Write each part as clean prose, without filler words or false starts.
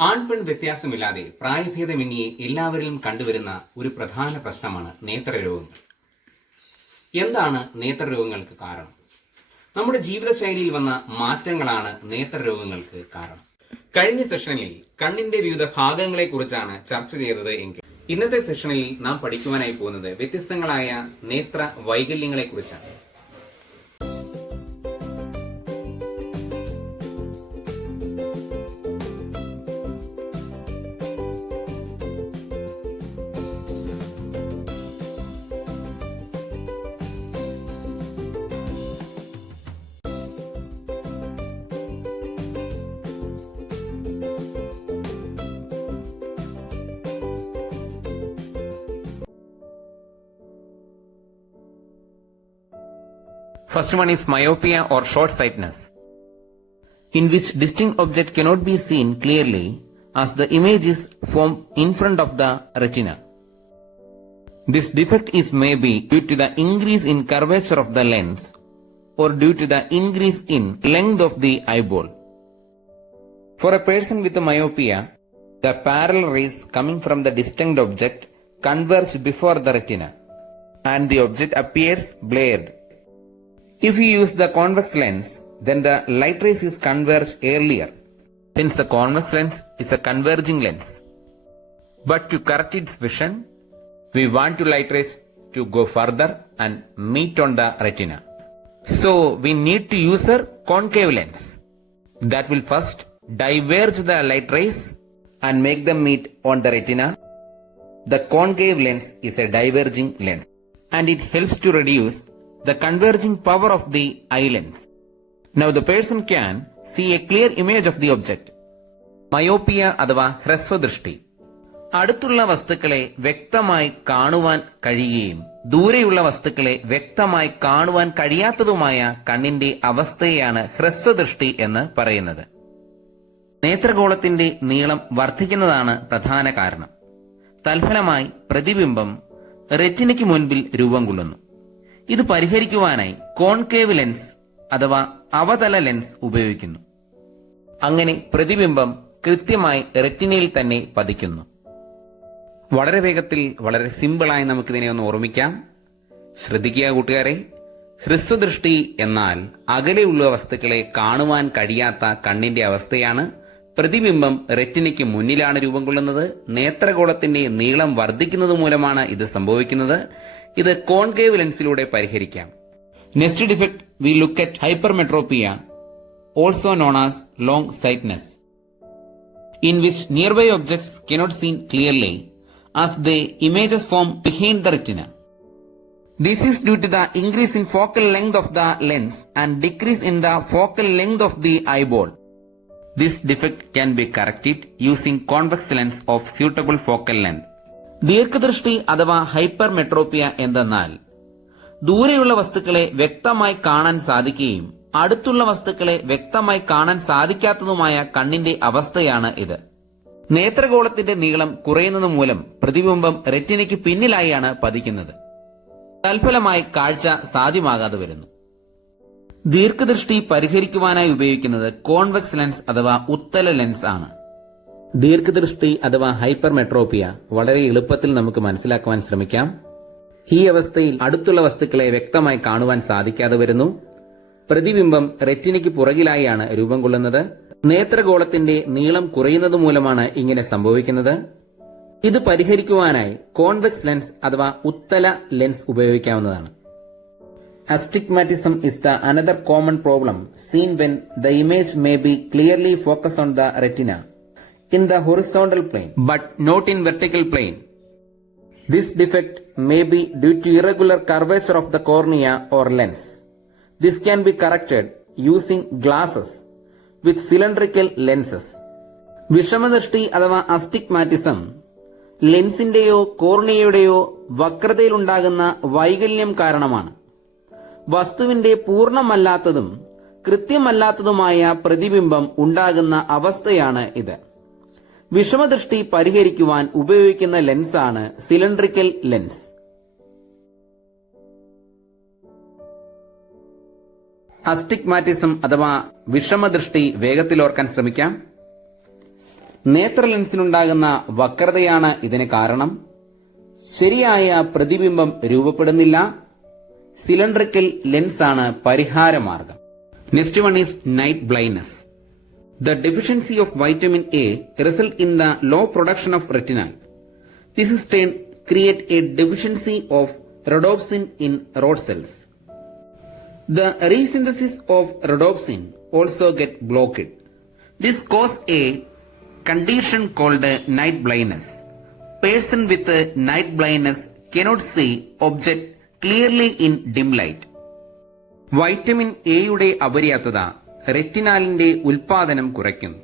ആൺപെൺ വ്യത്യാസമില്ലാതെ പ്രായഭേദമന്യേ എല്ലാവരിലും കണ്ടുവരുന്ന ഒരു പ്രധാന പ്രശ്നമാണ് നേത്രരോഗങ്ങൾ. എന്താണ് നേത്രരോഗങ്ങൾക്ക് കാരണം? നമ്മുടെ ജീവിതശൈലിയിൽ വന്ന മാറ്റങ്ങളാണ് നേത്രരോഗങ്ങൾക്ക് കാരണം. കഴിഞ്ഞ സെഷനിൽ കണ്ണിന്റെ വിവിധ ഭാഗങ്ങളെക്കുറിച്ചാണ് ചർച്ച ചെയ്തത് എങ്കിൽ ഇന്നത്തെ സെഷനിൽ നാം പഠിക്കുവാനായി പോകുന്നത് വ്യത്യസ്തങ്ങളായ നേത്ര വൈകല്യങ്ങളെക്കുറിച്ചാണ്. First one is myopia or short-sightedness, in which distinct object cannot be seen clearly as the image is formed in front of the retina. This defect is maybe due to the increase in curvature of the lens or due to the increase in length of the eyeball. For a person with a myopia, the parallel rays coming from the distinct object converge before the retina and the object appears blurred. If you use the convex lens, then the light rays is converge earlier, since the convex lens is a converging lens. But to correct its vision, we want the light rays to go further and meet on the retina. So we need to use a concave lens that will first diverge the light rays and make them meet on the retina. The concave lens is a diverging lens and it helps to reduce the converging power of the eye lens. Now the person can see a clear image of the object. Myopia അഥവാ ഹ്രസ്വദൃഷ്ടി, അടുത്തുള്ള വസ്തുക്കളെ വ്യക്തമായി കാണുവാൻ കഴിയുകയും ദൂരെയുള്ള വസ്തുക്കളെ വ്യക്തമായി കാണുവാൻ കഴിയാത്തതുമായ കണ്ണിന്റെ അവസ്ഥയെയാണ് ഹ്രസ്വദൃഷ്ടി എന്ന് പറയുന്നത്. നേത്രഗോളത്തിന്റെ നീളം വർദ്ധിക്കുന്നതാണ് പ്രധാന കാരണം. തൽഫലമായി പ്രതിബിംബം റെറ്റിനയ്ക്ക് മുൻപിൽ രൂപം കൊള്ളുന്നു. ഇത് പരിഹരിക്കുവാനായി കോൺകേവ് ലെൻസ് അഥവാ അവതല ലെൻസ് ഉപയോഗിക്കുന്നു. അങ്ങനെ പ്രതിബിംബം കൃത്യമായി റെറ്റിനയിൽ തന്നെ പതിക്കുന്നു. വളരെ വേഗത്തിൽ വളരെ സിമ്പിളായി നമുക്കിതിനെ ഒന്ന് ഓർമ്മിക്കാം. ശ്രദ്ധിക്കുക കൂട്ടുകാരെ, ഹ്രസ്വദൃഷ്ടി എന്നാൽ അകലെയുള്ള വസ്തുക്കളെ കാണുവാൻ കഴിയാത്ത കണ്ണിന്റെ അവസ്ഥയാണ്. പ്രതിബിംബം റെറ്റിനയ്ക്ക് മുന്നിലാണ് രൂപം കൊള്ളുന്നത്. നേത്രഗോളത്തിന്റെ നീളം വർദ്ധിക്കുന്നത് മൂലമാണ് ഇത് സംഭവിക്കുന്നത്. ഇത് കോൺകേവ് ലെൻസിലൂടെ പരിഹരിക്കാം. Next defect we look at hypermetropia, also known as long sightedness, in which nearby objects cannot seen clearly as the images form behind the retina. This is due to the increase in focal length of the lens and decrease in the focal length of the eyeball. This defect can be corrected using convex lens of suitable focal length. ദീർഘദൃഷ്ടി അഥവാ hypermetropia എന്തെന്നാൽ ദൂരെയുള്ള വസ്തുക്കളെ വ്യക്തമായി കാണാൻ സാധിക്കുകയും അടുത്തുള്ള വസ്തുക്കളെ വ്യക്തമായി കാണാൻ സാധിക്കാത്തതുമായ കണ്ണിന്റെ അവസ്ഥയാണ് ഇത്. നേത്രഗോളത്തിന്റെ നീളം കുറയുന്നത് മൂലം പ്രതിബിംബം റെറ്റിനയ്ക്ക് പിന്നിലായാണ് പതിക്കുന്നത്. തൽഫലമായി കാഴ്ച സാധ്യമാകാതെ വരുന്നു. ദീർഘദൃഷ്ടി പരിഹരിക്കുവാനായി ഉപയോഗിക്കുന്നത് കോൺവെക്സ് ലെൻസ് അഥവാ ഉത്തല ലെൻസ് ആണ്. ദീർഘദൃഷ്ടി അഥവാ ഹൈപ്പർമെട്രോപ്പിയ വളരെ എളുപ്പത്തിൽ നമുക്ക് മനസ്സിലാക്കുവാൻ ശ്രമിക്കാം. ഈ അവസ്ഥയിൽ അടുത്തുള്ള വസ്തുക്കളെ വ്യക്തമായി കാണുവാൻ സാധിക്കാതെ വരുന്നു. പ്രതിബിംബം റെറ്റിനയ്ക്ക് പുറകിലായാണ് രൂപം കൊള്ളുന്നത്. നേത്രഗോളത്തിന്റെ നീളം കുറയുന്നത് മൂലമാണ് ഇങ്ങനെ സംഭവിക്കുന്നത്. ഇത് പരിഹരിക്കുവാനായി കോൺവെക്സ് ലെൻസ് അഥവാ ഉത്തല ലെൻസ് ഉപയോഗിക്കാവുന്നതാണ്. Astigmatism is the another common problem seen when the image may be clearly focused on the retina in the horizontal plane but not in vertical plane. This defect may be due to irregular curvature of the cornea or lens. This can be corrected using glasses with cylindrical lenses. വിഷമദൃഷ്ടി അഥവാ astigmatism ലെൻസിന്റെയോ കോർണിയയുടെയോ വക്രതയിലുണ്ടാകുന്ന വൈകല്യം കാരണമാണ്. വസ്തുവിന്റെ പൂർണ്ണമല്ലാത്തതും കൃത്യമല്ലാത്തതുമായ പ്രതിബിംബം ഉണ്ടാകുന്ന അവസ്ഥയാണ് ഇത്. വിഷമദൃഷ്ടി പരിഹരിക്കുവാൻ ഉപയോഗിക്കുന്ന ലെൻസാണ് സിലിണ്ടറിക്കൽ ലെൻസ്. അസ്റ്റിഗ്മാറ്റിസം അഥവാ വിഷമദൃഷ്ടി വേഗത്തിൽ ഓർക്കാൻ ശ്രമിക്കാം. നേത്ര ലെൻസിനുണ്ടാകുന്ന വക്രതയാണ് ഇതിന് കാരണം. ശരിയായ പ്രതിബിംബം രൂപപ്പെടുന്നില്ല. സിലിണ്ടറിക്കൽ ലെൻസാണ് പരിഹാരമാർഗം. Next one is night blindness. The deficiency of vitamin A result in the low production of retinal. This is create a deficiency of rhodopsin in rod cells. The resynthesis of rhodopsin also get blocked. This cause a condition called night blindness. Person with night blindness cannot see object clearly in dim light. Vitamin എയുടെ അപര്യാപ്തത റെറ്റിനാലിന്റെ ഉൽപാദനം കുറയ്ക്കുന്നു.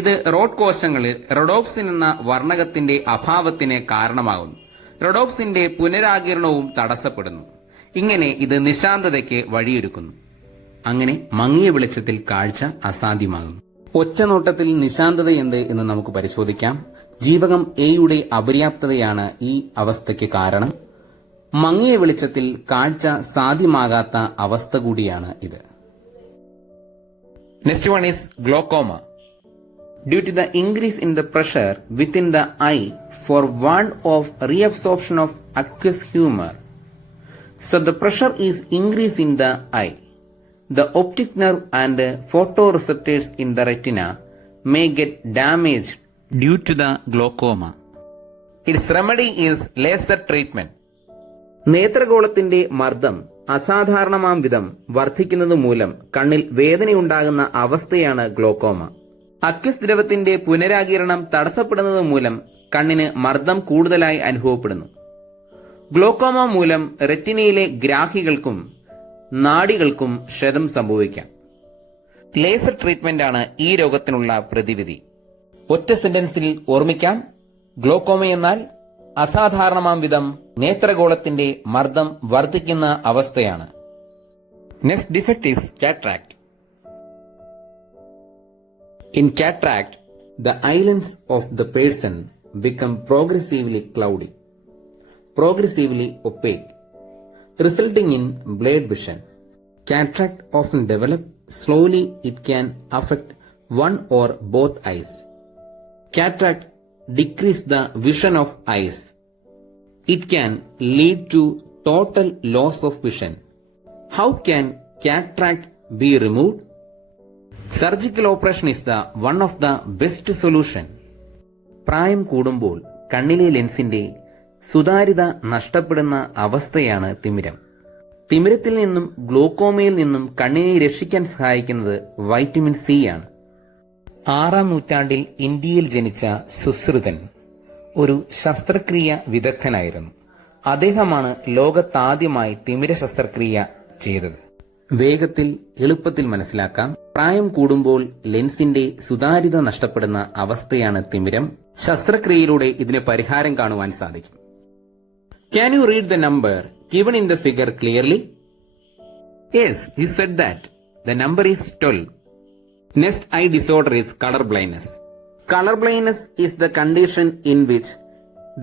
ഇത് road കോശങ്ങളിൽ rhodopsin എന്ന വർണ്ണകത്തിന്റെ അഭാവത്തിന് കാരണമാകുന്നു. റൊഡോപ്സിന്റെ പുനരാകിരണവും തടസ്സപ്പെടുന്നു. ഇങ്ങനെ ഇത് നിശാന്തതയ്ക്ക് വഴിയൊരുക്കുന്നു. അങ്ങനെ മങ്ങിയ വെളിച്ചത്തിൽ കാഴ്ച അസാധ്യമാകുന്നു. ഒറ്റനോട്ടത്തിൽ നിശാന്തത എന്ത് എന്ന് നമുക്ക് പരിശോധിക്കാം. ജീവകം എയുടെ അപര്യാപ്തതയാണ് ഈ അവസ്ഥയ്ക്ക് കാരണം. മങ്ങിയ വെളിച്ചത്തിൽ കാഴ്ച സാധ്യമാകാത്ത അവസ്ഥ കൂടിയാണ് ഇത്. Next one is glaucoma. Due to the increase in the pressure within the eye for want of reabsorption of aqueous humor, so the pressure is increased in the eye. The optic nerve and photoreceptors in the retina may get damaged due to the glaucoma. Its remedy is laser treatment. നേത്രഗോളത്തിന്റെ മർദ്ദം അസാധാരണമാം വിധം വർദ്ധിക്കുന്നത് മൂലം കണ്ണിൽ വേദനയുണ്ടാകുന്ന അവസ്ഥയാണ് glaucoma. Aqueous ദ്രവത്തിന്റെ പുനരാകിരണം തടസ്സപ്പെടുന്നത് മൂലം കണ്ണിന് മർദ്ദം കൂടുതലായി അനുഭവപ്പെടുന്നു. ഗ്ലോക്കോമ മൂലം റെറ്റിനയിലെ ഗ്രാഹികൾക്കും നാഡികൾക്കും ക്ഷതം സംഭവിക്കാം. ലേസർ ട്രീറ്റ്മെന്റ് ആണ് ഈ രോഗത്തിനുള്ള പ്രതിവിധി. ഒറ്റ സെന്റൻസിൽ ഓർമ്മിക്കാം. ഗ്ലോക്കോമ എന്നാൽ അസാധാരണമാം വിധം നേത്രഗോളത്തിന്റെ മർദ്ദം വർദ്ധിക്കുന്ന അവസ്ഥയാണ്. Next defect is cataract. In cataract the eyelids of the person become progressively cloudy, progressively opaque, resulting in blurred vision. Cataract often develop slowly. It can affect one or both eyes. Cataract decrease the vision of eyes. It can lead to total loss of vision. How can cataract be removed? Surgical operation is the one of the best solution. പ്രായം കൂടുമ്പോൾ കണ്ണിലെ ലെൻസിന്റെ സുതാര്യത നഷ്ടപ്പെടുന്ന അവസ്ഥയാണ് തിമിരം. തിമിരത്തിൽ നിന്നും ഗ്ലോക്കോമയിൽ നിന്നും കണ്ണിനെ രക്ഷിക്കാൻ സഹായിക്കുന്നത് വൈറ്റമിൻ സി ആണ്. 6-ാം നൂറ്റാണ്ടിൽ ഇന്ത്യയിൽ ജനിച്ച സുശ്രുതൻ ഒരു ശസ്ത്രക്രിയ വിദഗ്ധനായിരുന്നു. അദ്ദേഹമാണ് ലോകത്താദ്യമായി തിമിര ശസ്ത്രക്രിയ ചെയ്തത്. വേഗത്തിൽ എളുപ്പത്തിൽ മനസ്സിലാക്കാം. പ്രായം കൂടുമ്പോൾ ലെൻസിന്റെ സുതാര്യത നഷ്ടപ്പെടുന്ന അവസ്ഥയാണ് തിമിരം. ശസ്ത്രക്രിയയിലൂടെ ഇതിന് പരിഹാരം കാണുവാൻ സാധിക്കും. Can you read the number given in the figure clearly? Yes, he said that. The number is 12. Next eye disorder is color blindness. Color blindness is the condition in which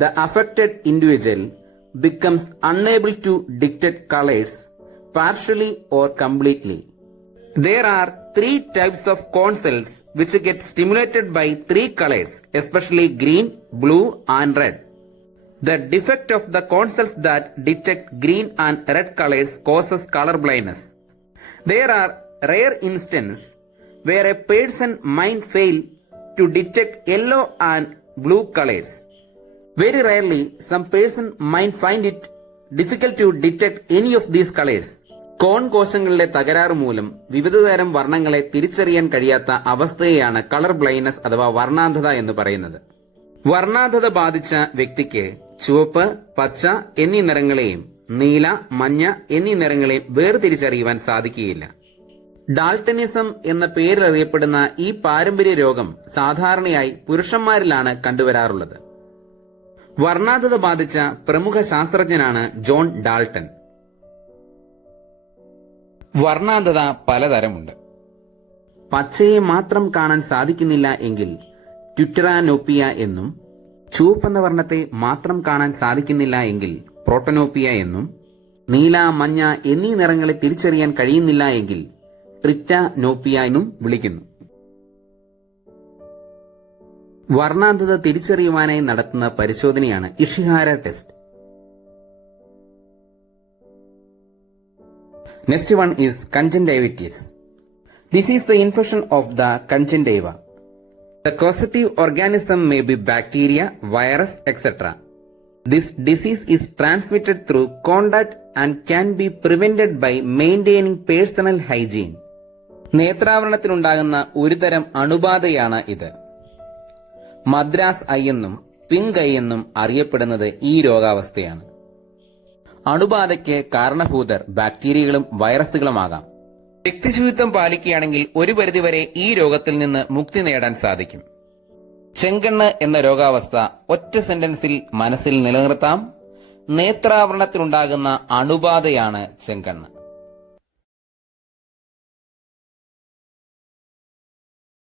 the affected individual becomes unable to detect colors partially or completely. There are 3 types of cone cells which get stimulated by 3 colors, especially green, blue and red. The defect of the cone cells that detect green and red colors causes color blindness. There are rare instances where a person might fail to detect yellow and blue colors. Very rarely, some person might find it difficult to detect any of these colors. കോൺ കോശങ്ങളിലെ തകരാറ് മൂലം വിവിധതരം വർണ്ണങ്ങളെ തിരിച്ചറിയാൻ കഴിയാത്ത അവസ്ഥയെയാണ് colour blindness അഥവാ വർണ്ണാന്ധത എന്ന് പറയുന്നത്. വർണ്ണാന്ധത ബാധിച്ച വ്യക്തിക്ക് ചുവപ്പ്, പച്ച എന്നീ നിറങ്ങളെയും നീല, മഞ്ഞ എന്നീ നിറങ്ങളെയും വേർതിരിച്ചറിയുവാൻ സാധിക്കുകയില്ല. ഡാൾട്ടനിസം എന്ന പേരിലറിയപ്പെടുന്ന ഈ പാരമ്പര്യ രോഗം സാധാരണയായി പുരുഷന്മാരിലാണ് കണ്ടുവരാറുള്ളത്. വർണ്ണാന്ധത ബാധിച്ച പ്രമുഖ ശാസ്ത്രജ്ഞനാണ് ജോൺ ഡാൾട്ടൺ. വർണ്ണാന്ധത പലതരമുണ്ട്. പച്ചയെ മാത്രം കാണാൻ സാധിക്കുന്നില്ല എങ്കിൽ ട്യൂറ്ററാനോപ്പിയ എന്നും, ചുവപ്പെന്ന വർണ്ണത്തെ മാത്രം കാണാൻ സാധിക്കുന്നില്ല എങ്കിൽ പ്രോട്ടനോപ്പിയ എന്നും, നീല, മഞ്ഞ എന്നീ നിറങ്ങളെ തിരിച്ചറിയാൻ കഴിയുന്നില്ല എങ്കിൽ ട്രിറ്റാനോപ്പിയ എന്നും വിളിക്കുന്നു. വർണ്ണാന്ധത തിരിച്ചറിയുവാനായി നടത്തുന്ന പരിശോധനയാണ് Ishihara test. Next one is conjunctivitis. This is the infection of the conjunctiva. The causative organism may be bacteria, virus, etc. This disease is transmitted through contact and can be prevented by maintaining personal hygiene. നേത്രാവരണത്തിലുണ്ടാകുന്ന ഒരുതരം അണുബാധയാണ് ഇത്. Madras I എന്നും pink I എന്നും അറിയപ്പെടുന്നത് ഈ രോഗാവസ്ഥയാണ്. അണുബാധയ്ക്ക് കാരണഭൂതർ ബാക്ടീരിയകളും വൈറസുകളുമാകാം. വ്യക്തിശുചിത്വം പാലിക്കുകയാണെങ്കിൽ ഒരു പരിധിവരെ ഈ രോഗത്തിൽ നിന്ന് മുക്തി നേടാൻ സാധിക്കും. ചെങ്കണ്ണ് എന്ന രോഗാവസ്ഥ ഒറ്റ സെന്റൻസിൽ മനസ്സിൽ നിലനിർത്താം. നേത്രാവരണത്തിലുണ്ടാകുന്ന അണുബാധയാണ് ചെങ്കണ്ണ്.